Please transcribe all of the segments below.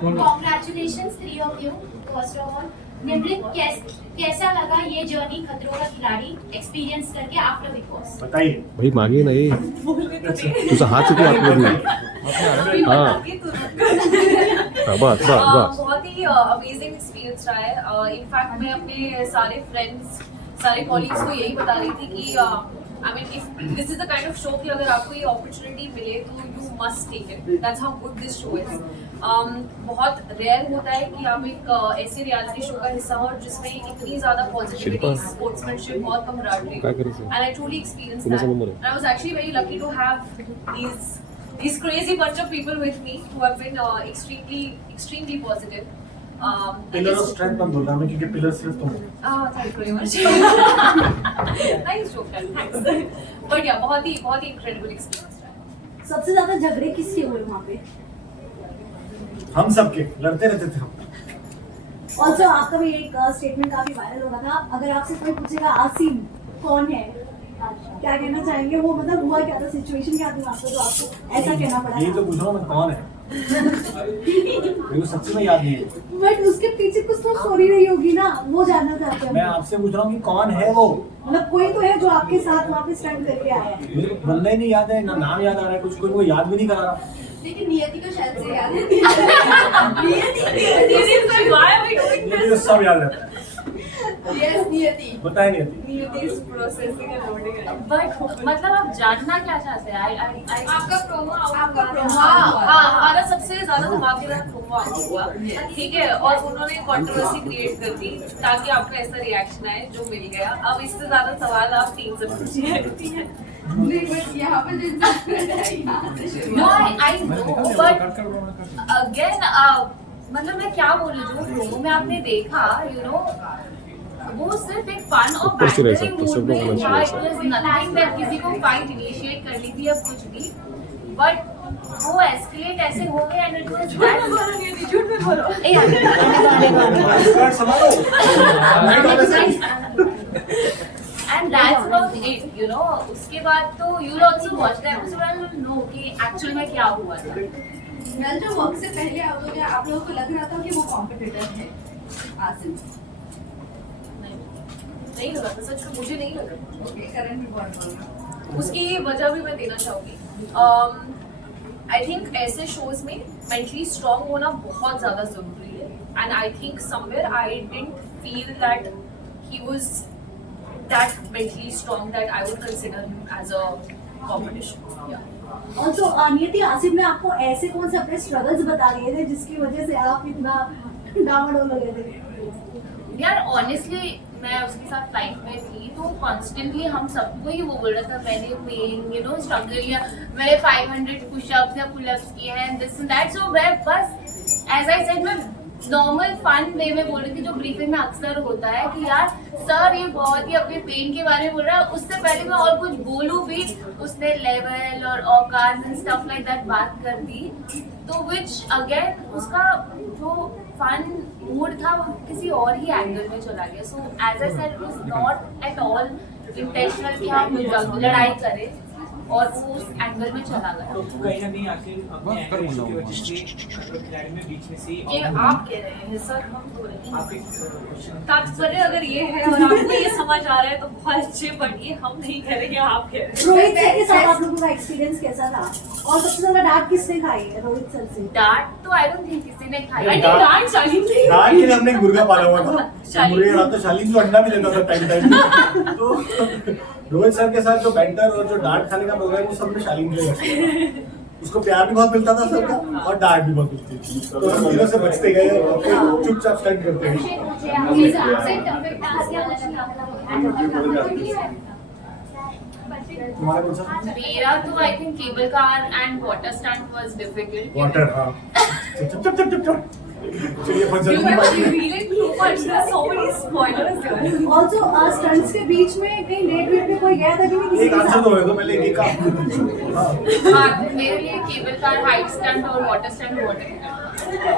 Congratulations, three of you. First of all, Nimrit कैसा लगा ये जर्नी खतरों का खिलाड़ी एक्सपीरियंस करके आफ्टर बिग बॉस? बताइए भाई मागे नाही तुझा हात किती आतमध्ये बस बहुत ही अमेजिंग एक्सपीरियंस रहा है. इनफैक्ट मैं अपने सारे फ्रेंड्स सारे कॉलीग्स को यही बता रही थी कि I mean if this is the kind of show कि अगर आपको ये अपॉर्चुनिटी मिले तो you must take it. That's how good this show is. बहुत रेयर होता है कि आप एक ऐसे रियलिटी शो का हिस्सा हो जिसमें इतनी ज्यादा पॉजिटिविटी, स्पोर्ट्समैनशिप और camaraderie. And I truly experienced that. And I was actually very lucky to have these crazy bunch of people with me who have been extremely positive. Pillar of strength मत बोलना हमें क्योंकि pillar सिर्फ तुम हो. Thank you very much. Nice joke, thanks. But yeah, बहुत ही incredible experience रहा है. सबसे ज्यादा झगड़े किसके हुए वहाँ पे? हम सबके लड़ते रहते थे हम. ऑल्सो आपका भी एक स्टेटमेंट काफी वायरल हो रहा था. अगर आपसे कोई पूछेगा आसिम कौन है, क्या कहना चाहेंगे? वो मतलब हुआ क्या था, सिचुएशन क्या थी वहाँ पे जो आपको ऐसा कहना पड़ा? यही तो पूछ रहा हूँ मैं, कौन है? मेरे को सच्ची में याद नहीं है. बट उसके पीछे कुछ तो स्टोरी रही होगी ना, वो जानना चाहते मैं हैं. आपसे पूछ रहा हूँ कि कौन है वो. मतलब कोई तो है जो आपके साथ वहाँ पे स्टंट करके आया है. मेरे को बंदा ही नहीं याद है, ना नाम याद आ रहा है, कुछ कोई वो याद भी नहीं करा रहा. लेकिन नियति को शायद से याद है. Why are we doing ये तो सब याद रहता है. यस नियति. बताए नहीं आती. नियति is processing and loading it. But मतलब आप जानना क्या चाहते हैं? आपका प्रोमो हमारा सबसे ज्यादा धमाकेदार प्रोमो हुआ, ठीक है, और उन्होंने कंट्रोवर्सी क्रिएट कर दी ताकि आपका ऐसा रिएक्शन आए जो मिल गया. अब इससे ज्यादा सवाल आप टीम से पूछिए. नहीं बट यहाँ पे जो No, I know, but again, मतलब मैं क्या बोलूँ, जो प्रोमो में आपने देखा, you know, वो सिर्फ एक फन और ऊपर से रह बैटरिंग सकते, सब मूड लोग में होना था. चाहिए इट वाज नथिंग दैट किसी को फाइट इनिशिएट करनी थी या कुछ भी, बट वो एस्केलेट ऐसे हो गया एंड इट वाज दैट. झूठ में बोलो. स्कर्ट संभालो. And that's about it, you know. उसके बाद तो you'll also watch the episode and you'll know कि actual में क्या हुआ था. वेल जो वर्क से पहले आप लोगों को लग रहा था कि वो कॉम्पिटिटर है आसिम. नहीं लगा था, सच में मुझे नहीं लगा. Okay current report. उसकी वजह भी मैं देना चाहूँगी. आई थिंक ऐसे शोज में मेंटली स्ट्रांग होना बहुत ज़्यादा ज़रूरी है. And I think somewhere I didn't feel that he was that mentally strong that I would consider him as a competition. Yeah. Also नियति, आसिम ने आपको ऐसे कौन से अपने स्ट्रगल्स बता दिए थे जिसकी वजह से आप इतना डामाडोल हो गए थे? यार ऑनेस्टली मैं उसके साथ लाइफ में थी तो कॉन्स्टेंटली हम सबको ही वो बोल रहा था मैंने पेन, यू नो, स्ट्रगल, या मैंने 500 पुशअप्स या पुलअप्स किए हैं, दिस एंड दैट. सो मैं बस एज आई सेड मैं नॉर्मल फन वे में बोल रही थी, जो ब्रीफिंग में अक्सर होता है कि यार सर ये बहुत ही अपने पेन के बारे में बोल रहा है. उससे पहले मैं और कुछ बोलूं भी, उसने लेवल और औकात एंड स्टफ लाइक दैट बात कर दी, तो विच अगेन उसका जो फन मूड था वो किसी और ही एंगल में चला गया. So as I said it was not at all intentional कि हम लड़ाई करें, और वो उस एंगल में चला गया. तो कहीं ना कहीं आखिर अपने एंगल की वजह से प्लान में बीच में से ये आप कह रहे हैं सर, हम बोल रहे हैं. आपके क्वेश्चन तात्पर्य अगर ये है और आपको ये समझ आ रहा है तो बहुत अच्छे, बट ये हम नहीं कह रहे हैं, आप कह रहे हैं. रोहित सर के साथ आप लोगों का एक्सपीरियंस कैसा था? और सबसे ज्यादा डांट किसने खाई है रोहित सर से? डांट तो आई डोंट थिंक किसी ने खाई. नहीं, डांट शालीन की. रात के लिए हमने एक मुर्गा पाला हुआ था. मुर्गे के साथ तो शालीन जो अंडा भी देता था टाइम तो रोहित सर के साथ जो बैंटर और जो डांट खाने का प्रोग्राम वो सबने शालीन के लिए रखा. उसको प्यार भी बहुत मिलता था सर का और डांट भी बहुत मिलती थी. तो हम तीनों से बचते गए और चुपचाप स्टंट करते गए. तुम्हारा कौन सा? मेरा तो I think cable car and water stand was difficult. Water. हाँ. चुप चुप चुप चुप. चलिए बहुत You जल्दी are बात. revealing too much. There are so many spoilers here. Also stunts के बीच में कहीं डेट वेट पे कोई गया था कि नहीं किसी एक के आंसर साथ? दो तो पहले एक का. हाँ, मेरे लिए केबल कार, हाइट स्टैंड और वाटर स्टैंड वाटर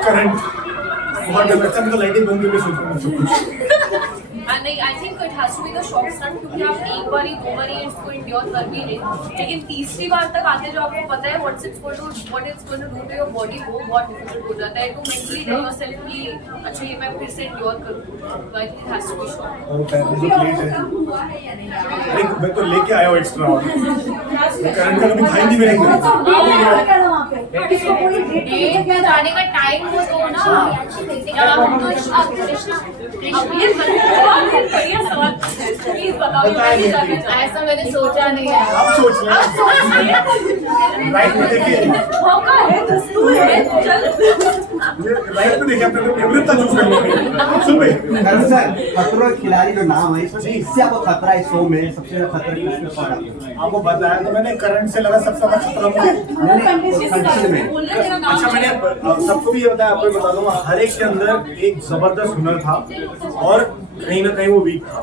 करंट बहुत डर लगता है. मैं तो लाइटिंग बंद करके सोच रहा हूँ सब कुछ. एंड नहीं, I think it has to be the short stunt, क्योंकि आप एक बारी दो बारी इसको इंड्योर कर भी नहीं, लेकिन तीसरी बार तक आते जो आपको पता है what it's going to do to your body, वो बहुत डिफिकल्ट हो जाता है टू मेंटली टेल योरसेल्फ कि अच्छा ये मैं फिर से इंड्योर करूं। I think it has to be short. और पैर जो प्लेट है, अरे मैं तो लेके आया हूँ एक्स्ट्रा, करंट का कभी था ही नहीं मेरे को। किसको कोई डेट ये जाने का टाइम हो तो ना, जब हम तो प्लीज बताओ, ऐसा मैंने सोचा नहीं है। आप सोच लें, राइट में देखिए, मौका है दस्तूर है, चल राइट में देखिए, अपने को फेवरेट था चूज करने में। सुन भाई, करण सर, खतरों के खिलाड़ी जो नाम है इससे आपको खतरा है, शो में सबसे ज्यादा खतरा किसमें पड़ रहा है? आपको बताया तो मैंने, करंट से लगा सबसे ज्यादा खतरा मुझे। अच्छा, मैंने सबको भी ये बताया, आपको बता दूं, हर एक के अंदर एक जबरदस्त हुनर था और कहीं ना कहीं वो वीक था।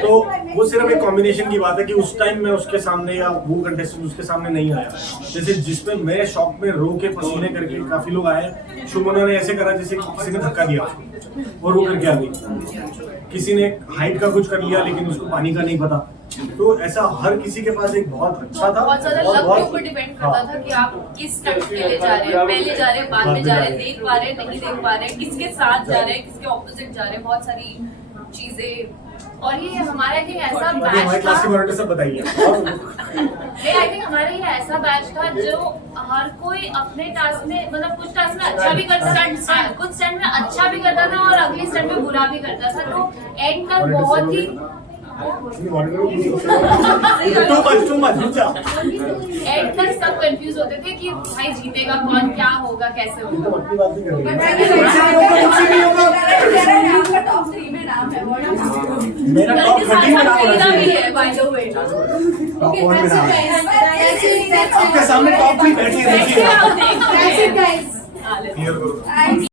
तो वो सिर्फ एक कॉम्बिनेशन की बात है कि उस टाइम में उसके सामने या वो कंटेस्टेंट उसके सामने नहीं आया। जैसे जिसमें मैं शॉक में रो के पसीने करके काफी लोग आए, शुभमन ने ऐसे करा जैसे किसी ने धक्का दिया वो रो करके आ गई। किसी ने हाइट का कुछ कर लिया लेकिन उसको पानी का नहीं पता। तो ऐसा हर किसी के पास एक बहुत अच्छा था, बहुत ज्यादा लक के ऊपर डिपेंड करता था कि आप किस स्टेप के लिए जा रहे हैं, पहले जा रहे हैं, बाद में जा रहे हैं, देख पा रहे हैं, नहीं देख पा रहे हैं, किसके साथ जा रहे हैं, किसके ऑपोजिट जा रहे हैं, बहुत सारी चीजें। और ये हमारा एक ऐसा बैच था, सब बताइए। आई थिंक हमारा ये ऐसा बैच था जो हर कोई अपने टास्क में, मतलब कुछ टास्क में अच्छा भी करता था, कुछ स्टैंड में अच्छा भी करता था और अगले स्टैंड में बुरा भी करता था। तो एंड तक बहुत ही एंड तक सब कंफ्यूज होते थे कि भाई जीतेगा कौन, क्या होगा, कैसे होगा। मेरा टॉप 30 में नाम होना भी चाहिए। है बाय द वे। टॉप 1 में नाम है। आपके सामने टॉप 3 बैठी है, देखिए। Guys. क्लियर करो।